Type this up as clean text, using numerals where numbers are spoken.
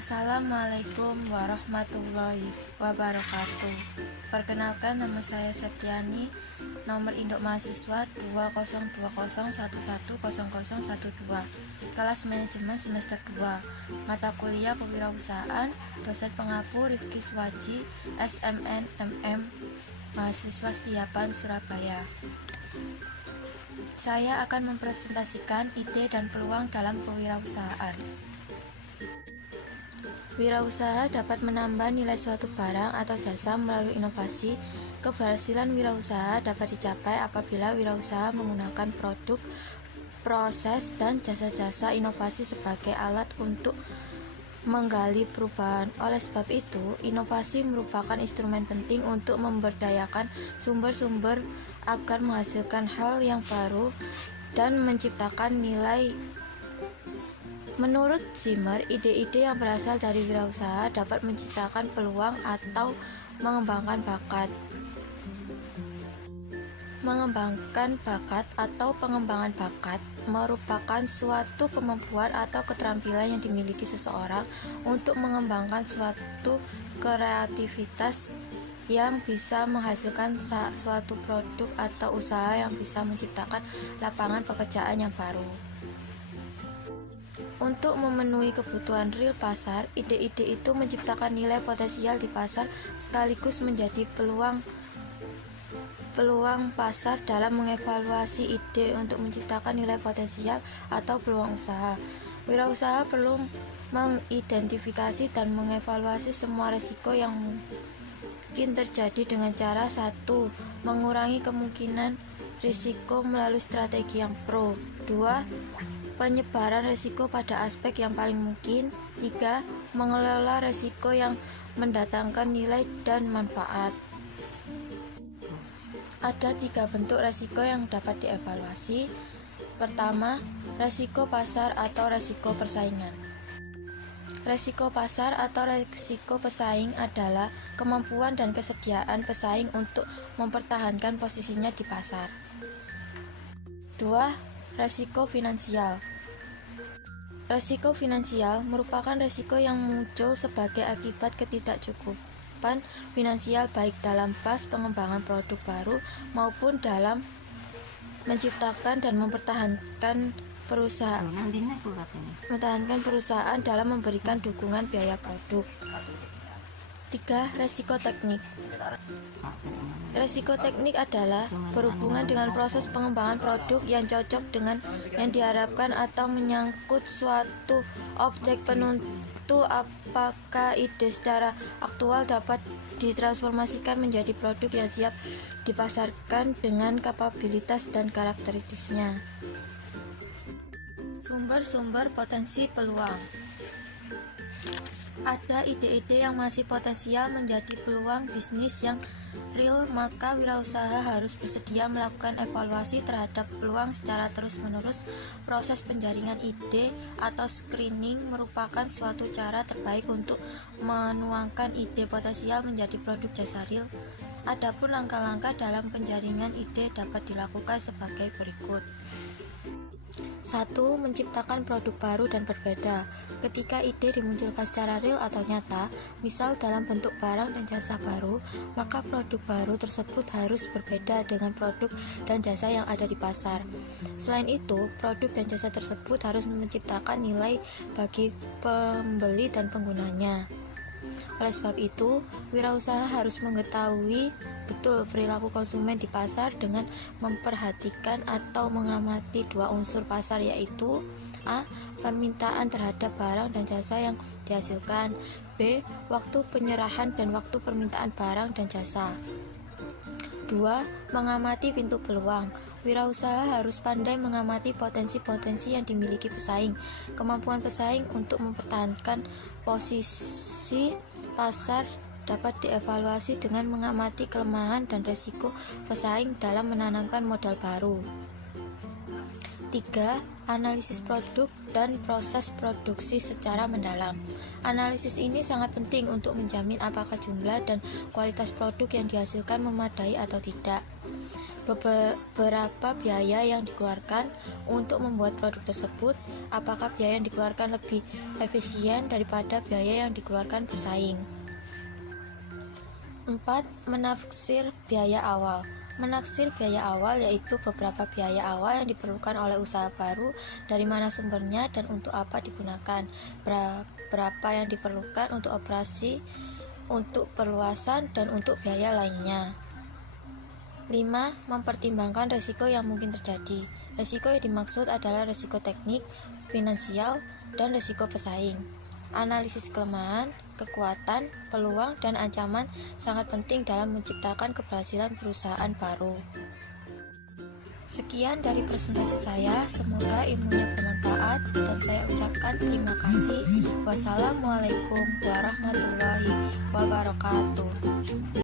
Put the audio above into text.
Assalamualaikum warahmatullahi wabarakatuh. Perkenalkan, nama saya Septiani, nomor induk mahasiswa 202011100012, kelas manajemen semester 2, mata kuliah kewirausahaan, dosen pengapu Rifki Swaji, SMN MM, mahasiswa Setiapan, Surabaya. Saya akan mempresentasikan ide dan peluang dalam kewirausahaan. Wirausaha dapat menambah nilai suatu barang atau jasa melalui inovasi. Keberhasilan wirausaha dapat dicapai apabila wirausaha menggunakan produk, proses, dan jasa-jasa inovasi sebagai alat untuk menggali perubahan. Oleh sebab itu, inovasi merupakan instrumen penting untuk memberdayakan sumber-sumber agar menghasilkan hal yang baru dan menciptakan nilai. Menurut Zimmer, ide-ide yang berasal dari wirausaha dapat menciptakan peluang atau mengembangkan bakat. Mengembangkan bakat atau pengembangan bakat merupakan suatu kemampuan atau keterampilan yang dimiliki seseorang untuk mengembangkan suatu kreativitas yang bisa menghasilkan suatu produk atau usaha yang bisa menciptakan lapangan pekerjaan yang baru. Untuk memenuhi kebutuhan real pasar, ide-ide itu menciptakan nilai potensial di pasar sekaligus menjadi peluang pasar dalam mengevaluasi ide untuk menciptakan nilai potensial atau peluang usaha. Wirausaha perlu mengidentifikasi dan mengevaluasi semua risiko yang mungkin terjadi dengan cara 1. Mengurangi kemungkinan risiko melalui strategi yang pro. 2. Penyebaran risiko pada aspek yang paling mungkin. 3. Mengelola risiko yang mendatangkan nilai dan manfaat. Ada 3 bentuk risiko yang dapat dievaluasi. Pertama, risiko pasar atau risiko persaingan. Risiko pasar atau risiko pesaing adalah kemampuan dan kesediaan pesaing untuk mempertahankan posisinya di pasar. 2. Risiko finansial. Risiko finansial merupakan risiko yang muncul sebagai akibat ketidakcukupan finansial baik dalam pas pengembangan produk baru maupun dalam menciptakan dan mempertahankan perusahaan dalam memberikan dukungan biaya produk. 3. Risiko teknik. Risiko teknik adalah berhubungan dengan proses pengembangan produk yang cocok dengan yang diharapkan atau menyangkut suatu objek penentu apakah ide secara aktual dapat ditransformasikan menjadi produk yang siap dipasarkan dengan kapabilitas dan karakteristiknya. Sumber-sumber potensi peluang. Ada ide-ide yang masih potensial menjadi peluang bisnis yang real, maka wirausaha harus bersedia melakukan evaluasi terhadap peluang secara terus-menerus. Proses penjaringan ide atau screening merupakan suatu cara terbaik untuk menuangkan ide potensial menjadi produk jasa real. Adapun langkah-langkah dalam penjaringan ide dapat dilakukan sebagai berikut. 1. Menciptakan produk baru dan berbeda. Ketika ide dimunculkan secara real atau nyata, misal dalam bentuk barang dan jasa baru, maka produk baru tersebut harus berbeda dengan produk dan jasa yang ada di pasar. Selain itu, produk dan jasa tersebut harus menciptakan nilai bagi pembeli dan penggunanya. Oleh sebab itu, wirausaha harus mengetahui betul perilaku konsumen di pasar dengan memperhatikan atau mengamati 2 unsur pasar, yaitu A. Permintaan terhadap barang dan jasa yang dihasilkan. B. Waktu penyerahan dan waktu permintaan barang dan jasa. 2. Mengamati pintu peluang. Wirausaha harus pandai mengamati potensi-potensi yang dimiliki pesaing. Kemampuan pesaing untuk mempertahankan posisi pasar dapat dievaluasi dengan mengamati kelemahan dan risiko pesaing dalam menanamkan modal baru. 3. Analisis produk dan proses produksi secara mendalam. Analisis ini sangat penting untuk menjamin apakah jumlah dan kualitas produk yang dihasilkan memadai atau tidak. Beberapa biaya yang dikeluarkan untuk membuat produk tersebut, apakah biaya yang dikeluarkan lebih efisien daripada biaya yang dikeluarkan pesaing. 4. Menaksir biaya awal. Menaksir biaya awal yaitu beberapa biaya awal yang diperlukan oleh usaha baru, dari mana sumbernya dan untuk apa digunakan, berapa yang diperlukan untuk operasi, untuk perluasan, dan untuk biaya lainnya. 5. Mempertimbangkan risiko yang mungkin terjadi. Risiko yang dimaksud adalah risiko teknik, finansial, dan risiko pesaing. Analisis kelemahan, kekuatan, peluang, dan ancaman sangat penting dalam menciptakan keberhasilan perusahaan baru. Sekian dari presentasi saya, semoga ilmunya bermanfaat dan saya ucapkan terima kasih. Wassalamualaikum warahmatullahi wabarakatuh.